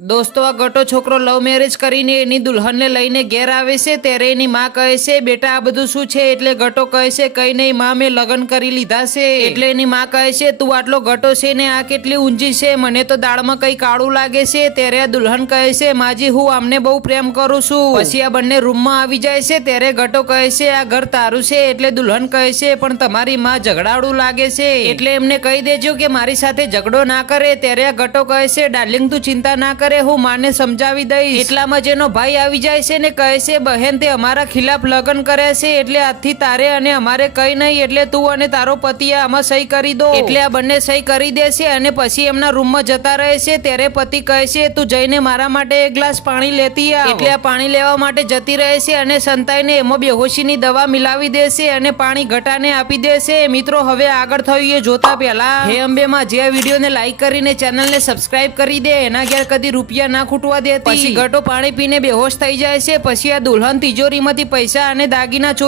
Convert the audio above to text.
દોસ્તો આ ગટો છોકરો લવ મેરેજ કરીને એની દુલ્હનને લઈને ઘેર આવે છે ત્યારે એની માં કહે છે બેટા આ બધું શું છે એટલે ગટો કહે છે કઈ નહીં માં મેં લગ્ન કરી લીધા છે એટલે એની માં કહે છે તું આટલો ગટો છે ને આ કેટલી ઊંચી છે મને તો દાળમાં કઈ કાળું લાગે છે ત્યારે આ દુલ્હન કહે છે માજી હું આમને બહુ પ્રેમ કરું છું પછી આ બંને રૂમમાં આવી જાય છે ત્યારે ગટો કહે છે આ ઘર તારું છે એટલે દુલ્હન કહે છે પણ તમારી માં ઝઘડાળું લાગે છે એટલે એમને કહી દેજો કે મારી સાથે ઝઘડો ના કરે ત્યારે આ ગટો કહે છે ડાર્લિંગ તું ચિંતા ના કરે હું માને સમજાવી દઈશ એટલામાં જેનો ભાઈ આવી જાય છે ને કહે છે બહેન તે અમારા ખિલાફ લગ્ન કર્યા છે એટલે આજથી તારે અને અમારે કઈ નહીં એટલે તું અને તારો પતિ આમાં સહી કરી દો એટલે આ બંને સહી કરી દે છે અને પછી એમના રૂમમાં જતા રહે છે ત્યારે પતિ કહે છે તું જઈને મારા માટે એક ગ્લાસ પાણી લેતી આવ એટલે આ પાણી લેવા માટે જતી રહે છે અને સંતાઈને એમાં બેહોશીની દવા મિલાવી દે છે અને પાણી ઘટાને આપી દે છે મિત્રો હવે આગળ થયું એ જોતા પહેલા હે અંબે માં જે વિડીયોને લાઈક કરીને ચેનલને સબસ્ક્રાઇબ કરી દે એના ઘેર કદી રૂપિયા ના ખૂટવા દેતી પછી ગટો પાણી પીને બેહોશ થઈ જાય છે પછી આ દુલ્હન તિજોરીમાંથી પૈસા અને દાગીના ચોરી